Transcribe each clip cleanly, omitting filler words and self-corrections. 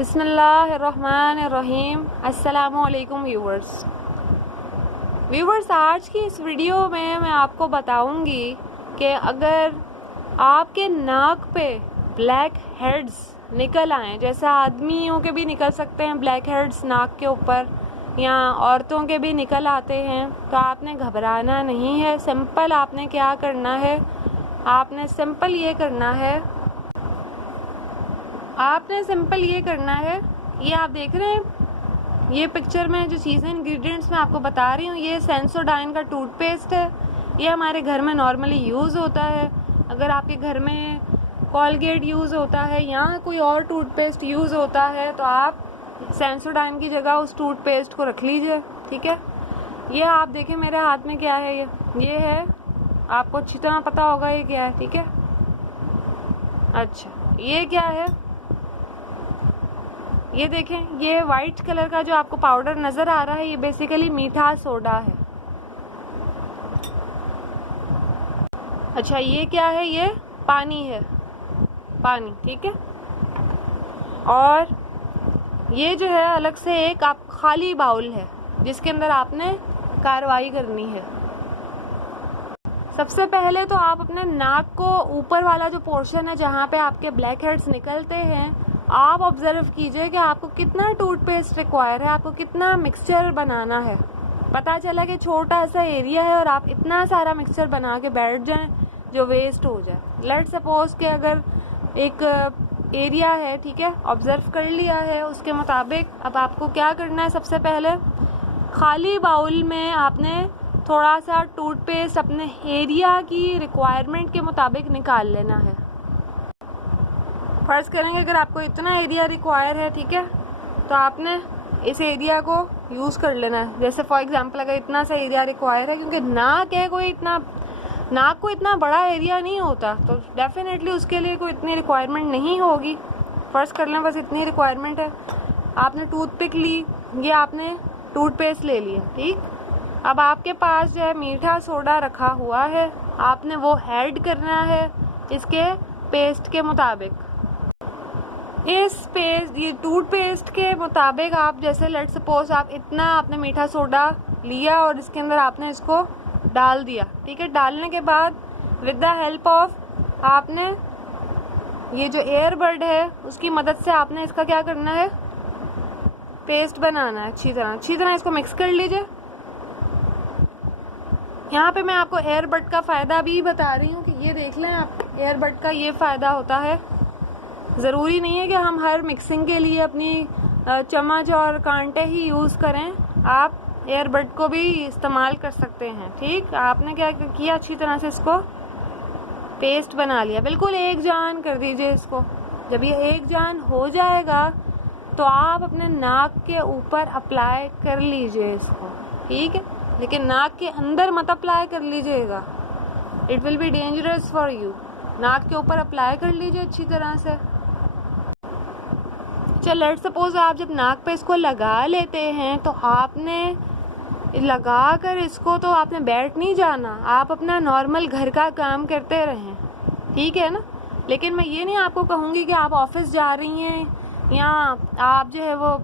बिस्मिल्लाहिर्रहमानिर्रहीम। अस्सलामुअलैकुम व्यूवर्स, आज की इस वीडियो में मैं आपको बताऊंगी कि अगर आपके नाक पे ब्लैक हेड्स निकल आएँ, जैसे आदमियों के भी निकल सकते हैं ब्लैक हेड्स नाक के ऊपर, या औरतों के भी निकल आते हैं, तो आपने घबराना नहीं है। सिंपल आपने क्या करना है, आपने सिंपल ये करना है, ये आप देख रहे हैं, ये पिक्चर में जो चीज़ें इंग्रेडिएंट्स मैं आपको बता रही हूँ, ये सेंसोडाइन का टूथपेस्ट है। ये हमारे घर में नॉर्मली यूज़ होता है। अगर आपके घर में कोलगेट यूज़ होता है या कोई और टूथपेस्ट यूज़ होता है, तो आप सेंसोडाइन की जगह उस टूथपेस्ट को रख लीजिए, ठीक है। ये आप देखें मेरे हाथ में क्या है, ये है, आपको अच्छी तरह पता होगा ये क्या है, ठीक है। अच्छा, ये क्या है, ये देखें, ये वाइट कलर का जो आपको पाउडर नज़र आ रहा है, ये बेसिकली मीठा सोडा है। अच्छा, ये क्या है, ये पानी है, पानी, ठीक है। और ये जो है अलग से एक आप खाली बाउल है जिसके अंदर आपने कार्रवाई करनी है। सबसे पहले तो आप अपने नाक को ऊपर वाला जो पोर्शन है जहाँ पे आपके ब्लैक हेड्स निकलते हैं, आप ऑब्जर्व कीजिए कि आपको कितना टूथपेस्ट रिक्वायर है, आपको कितना मिक्सचर बनाना है। पता चला कि छोटा सा एरिया है और आप इतना सारा मिक्सचर बना के बैठ जाएं जो वेस्ट हो जाए। लेट सपोज कि अगर एक एरिया है, ठीक है, ऑब्जर्व कर लिया है, उसके मुताबिक अब आपको क्या करना है, सबसे पहले खाली बाउल में आपने थोड़ा सा टूथपेस्ट अपने एरिया की रिक्वायरमेंट के मुताबिक निकाल लेना है। फर्ज करेंगे अगर आपको इतना एरिया रिक्वायर है, ठीक है, तो आपने इस एरिया को यूज़ कर लेना है। जैसे फॉर एग्जांपल अगर इतना सा एरिया रिक्वायर है, क्योंकि नाक है, कोई इतना नाक को इतना बड़ा एरिया नहीं होता, तो डेफिनेटली उसके लिए कोई इतनी रिक्वायरमेंट नहीं होगी। फर्ज कर लें बस इतनी रिक्वायरमेंट है। आपने टूथपिक ली, ये आपने टूथपेस्ट ले लिया, ठीक। अब आपके पास जो है मीठा सोडा रखा हुआ है, आपने वो ऐड करना है इसके पेस्ट के मुताबिक। इस पेस्ट, ये टूथपेस्ट के मुताबिक आप जैसे लेट सपोज आप इतना आपने मीठा सोडा लिया और इसके अंदर आपने इसको डाल दिया, ठीक है। डालने के बाद विद द हेल्प ऑफ आपने ये जो एयरबड है उसकी मदद से आपने इसका क्या करना है, पेस्ट बनाना है। अच्छी तरह इसको मिक्स कर लीजिए। यहाँ पे मैं आपको एयरबड का फ़ायदा भी बता रही हूँ कि ये देख लें आप, एयरबड का ये फ़ायदा होता है, ज़रूरी नहीं है कि हम हर मिक्सिंग के लिए अपनी चम्मच और कांटे ही यूज़ करें, आप एयरबड को भी इस्तेमाल कर सकते हैं, ठीक। आपने क्या किया, अच्छी तरह से इसको पेस्ट बना लिया, बिल्कुल एक जान कर दीजिए इसको। जब ये एक जान हो जाएगा तो आप अपने नाक के ऊपर अप्लाई कर लीजिए इसको, ठीक है, लेकिन नाक के अंदर मत अप्लाई कर लीजिएगा, it will be dangerous for you. नाक के ऊपर अप्लाई कर लीजिए अच्छी तरह से। चल लेट सपोज आप जब नाक पे इसको लगा लेते हैं, तो आपने लगा कर इसको, तो आपने बैठ नहीं जाना, आप अपना नॉर्मल घर का काम करते रहें, ठीक है ना। लेकिन मैं ये नहीं आपको कहूँगी कि आप ऑफिस जा रही हैं या आप जो है वो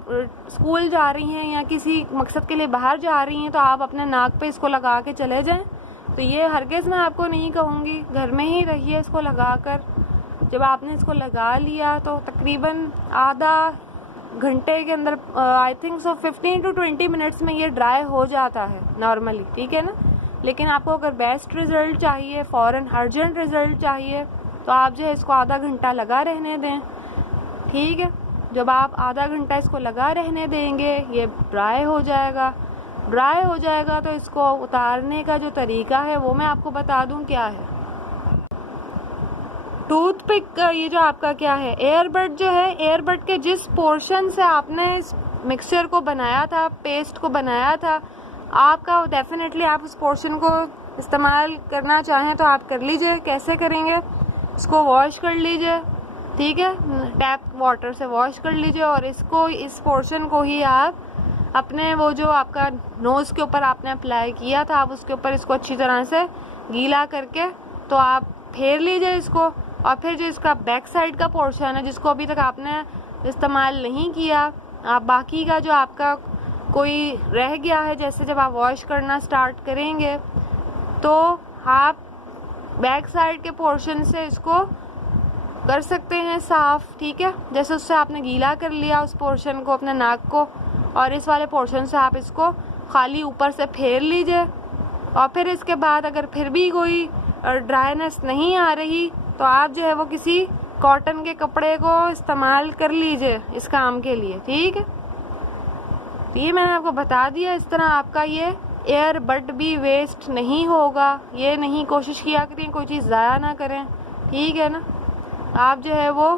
स्कूल जा रही हैं या किसी मकसद के लिए बाहर जा रही हैं तो आप अपने नाक पे इसको लगा के चले जाएं, तो ये हरगिज़ मैं आपको नहीं कहूँगी। घर में ही रहिए इसको लगा कर। जब आपने इसको लगा लिया तो तकरीबन आधा घंटे के अंदर, I think so 15 to 20 minutes में ये ड्राई हो जाता है नॉर्मली, ठीक है ना। लेकिन आपको अगर बेस्ट रिज़ल्ट चाहिए, फ़ौरन अर्जेंट रिज़ल्ट चाहिए, तो आप जो है इसको आधा घंटा लगा रहने दें, ठीक है। जब आप आधा घंटा इसको लगा रहने देंगे, ये ड्राई हो जाएगा तो इसको उतारने का जो तरीका है वो मैं आपको बता दूं क्या है। टूथपिक का ये जो आपका क्या है, एयरबड जो है, एयरबड के जिस पोर्शन से आपने इस मिक्सचर को बनाया था, पेस्ट को बनाया था, आपका डेफिनेटली आप उस पोर्शन को इस्तेमाल करना चाहें तो आप कर लीजिए। कैसे करेंगे, इसको वॉश कर लीजिए, ठीक है, टैप वाटर से वॉश कर लीजिए, और इसको, इस पोर्शन को ही आप अपने वो जो आपका नोज़ के ऊपर आपने अप्लाई किया था, आप उसके ऊपर इसको अच्छी तरह से गीला करके तो आप फेर लीजिए इसको, और फिर जो इसका बैक साइड का पोर्शन है जिसको अभी तक आपने इस्तेमाल नहीं किया, आप बाकी का जो आपका कोई रह गया है, जैसे जब आप वॉश करना स्टार्ट करेंगे तो आप बैक साइड के पोर्शन से इसको कर सकते हैं साफ़, ठीक है। जैसे उससे आपने गीला कर लिया उस पोर्शन को, अपने नाक को, और इस वाले पोर्शन से आप इसको खाली ऊपर से फेर लीजिए। और फिर इसके बाद अगर फिर भी कोई ड्राइनेस नहीं आ रही तो आप जो है वो किसी कॉटन के कपड़े को इस्तेमाल कर लीजिए इस काम के लिए, ठीक है। तो ये मैंने आपको बता दिया, इस तरह आपका ये एयर बड भी वेस्ट नहीं होगा। ये नहीं, कोशिश किया करें कोई चीज़ ज़ाया ना करें, ठीक है ना। आप जो है वो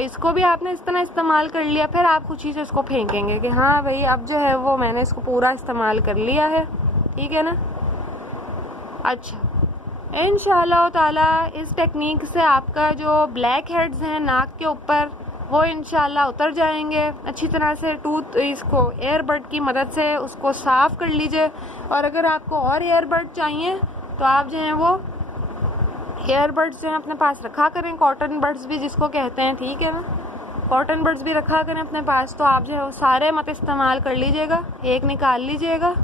इसको भी आपने इस तरह इस्तेमाल कर लिया, फिर आप कुछ चीज़ इसको फेंकेंगे कि हाँ भाई अब जो है वो मैंने इसको पूरा इस्तेमाल कर लिया है, ठीक है ना। अच्छा, इंशाअल्लाह ताला इस टेक्निक से आपका जो ब्लैक हेड्स हैं नाक के ऊपर वो इंशाअल्लाह उतर जाएंगे अच्छी तरह से। टूथ इसको एयरबड की मदद से उसको साफ़ कर लीजिए। और अगर आपको और एयरबड चाहिए तो आप जो हैं वो एयरबड्स जो हैं अपने पास रखा करें, कॉटन बड्स भी जिसको कहते हैं, ठीक है ना। कॉटन बड्स भी रखा करें अपने पास। तो आप जो है वो सारे मत इस्तेमाल कर लीजिएगा, एक निकाल लीजिएगा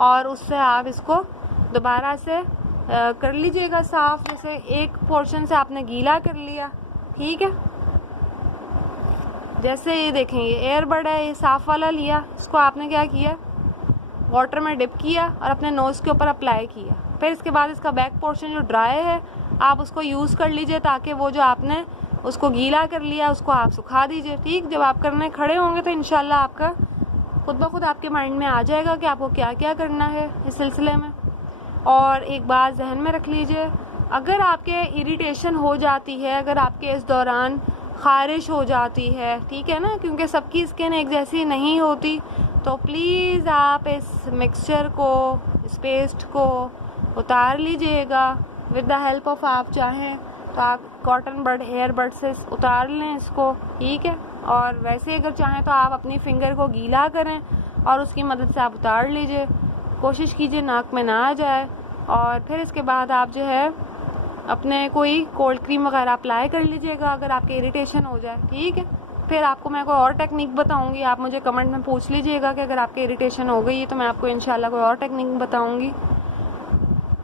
और उससे आप इसको दोबारा से कर लीजिएगा साफ़। जैसे एक पोर्शन से आपने गीला कर लिया, ठीक है। जैसे ये देखें ये एयरबड है, ये साफ़ वाला लिया, इसको आपने क्या किया, वाटर में डिप किया और अपने नोज़ के ऊपर अप्लाई किया। फिर इसके बाद इसका बैक पोर्शन जो ड्राई है आप उसको यूज़ कर लीजिए, ताकि वो जो आपने उसको गीला कर लिया उसको आप सुखा दीजिए, ठीक। जब आप करने खड़े होंगे तो इंशाल्लाह आपका खुद ब खुद आपके माइंड में आ जाएगा कि आपको क्या क्या करना है इस सिलसिले में। और एक बात जहन में रख लीजिए, अगर आपके इरिटेशन हो जाती है, अगर आपके इस दौरान ख़ारिश हो जाती है, ठीक है ना, क्योंकि सबकी स्किन एक जैसी नहीं होती, तो प्लीज़ आप इस मिक्सचर को, इस पेस्ट को उतार लीजिएगा विद द हेल्प ऑफ, आप चाहें तो आप कॉटन बड एयरबड से उतार लें इसको, ठीक है। और वैसे अगर चाहें तो आप अपनी फिंगर को गीला करें और उसकी मदद से आप उतार लीजिए। कोशिश कीजिए नाक में ना आ जाए। और फिर इसके बाद आप जो है अपने कोई कोल्ड क्रीम वगैरह अप्लाई कर लीजिएगा अगर आपके इरिटेशन हो जाए, ठीक है। फिर आपको मैं कोई और टेक्निक बताऊंगी, आप मुझे कमेंट में पूछ लीजिएगा कि अगर आपके इरिटेशन हो गई है तो मैं आपको इंशाल्लाह कोई और टेक्निक बताऊंगी।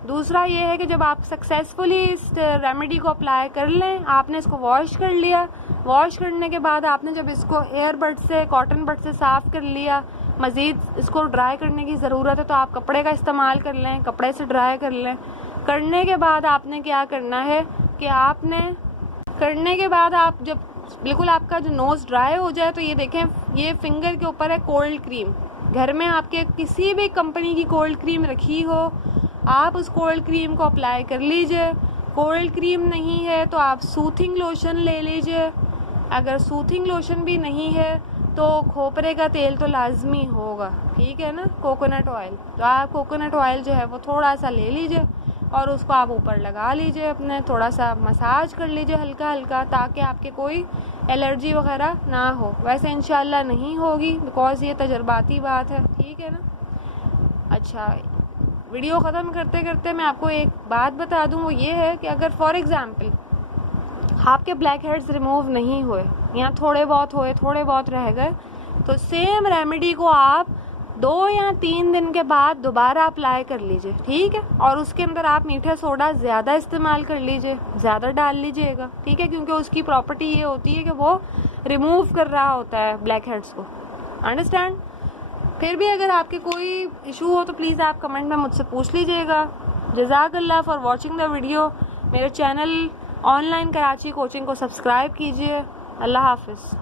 दूसरा ये है कि जब आप सक्सेसफुली इस रेमेडी को अप्लाई कर लें, आपने इसको वॉश कर लिया, वॉश करने के बाद आपने जब इसको एयरबड से, कॉटन बड से साफ़ कर लिया, मज़ीद इसको ड्राई करने की ज़रूरत है तो आप कपड़े का इस्तेमाल कर लें, कपड़े से ड्राई कर लें। करने के बाद आपने क्या करना है कि आपने करने के बाद आप जब बिल्कुल आपका जो नोज़ ड्राई हो जाए तो ये देखें, ये फिंगर के ऊपर है कोल्ड क्रीम। घर में आपके किसी भी कंपनी की कोल्ड क्रीम रखी हो, आप उस कोल्ड क्रीम को अप्लाई कर लीजिए। कोल्ड क्रीम नहीं है तो आप सूथिंग लोशन ले लीजिए। अगर सूथिंग लोशन भी नहीं है तो खोपरे का तेल तो लाजमी होगा, ठीक है ना, कोकोनट ऑयल। तो आप कोकोनट ऑयल जो है वो थोड़ा सा ले लीजिए और उसको आप ऊपर लगा लीजिए, अपने थोड़ा सा मसाज कर लीजिए हल्का हल्का, ताकि आपके कोई एलर्जी वगैरह ना हो। वैसे इंशाल्लाह नहीं होगी, बिकॉज़ ये तजर्बाती बात है, ठीक है ना। अच्छा, वीडियो ख़त्म करते करते मैं आपको एक बात बता दूं, वो ये है कि अगर फॉर एग्ज़ाम्पल आपके ब्लैक हेड्स रिमूव नहीं हुए या थोड़े बहुत हुए, थोड़े बहुत रह गए, तो सेम रेमेडी को आप 2 या 3 दिन के बाद दोबारा अप्लाई कर लीजिए, ठीक है। और उसके अंदर आप मीठा सोडा ज़्यादा इस्तेमाल कर लीजिए, ज़्यादा डाल लीजिएगा, ठीक है, क्योंकि उसकी प्रॉपर्टी ये होती है कि वो रिमूव कर रहा होता है ब्लैक हेड्स को, अंडरस्टैंड। फिर भी अगर आपके कोई इशू हो तो प्लीज़ आप कमेंट में मुझसे पूछ लीजिएगा। जज़ाकल्लाह फॉर वॉचिंग द वीडियो। मेरे चैनल ऑनलाइन कराची कोचिंग को सब्सक्राइब कीजिए। अल्लाह हाफ़िज़।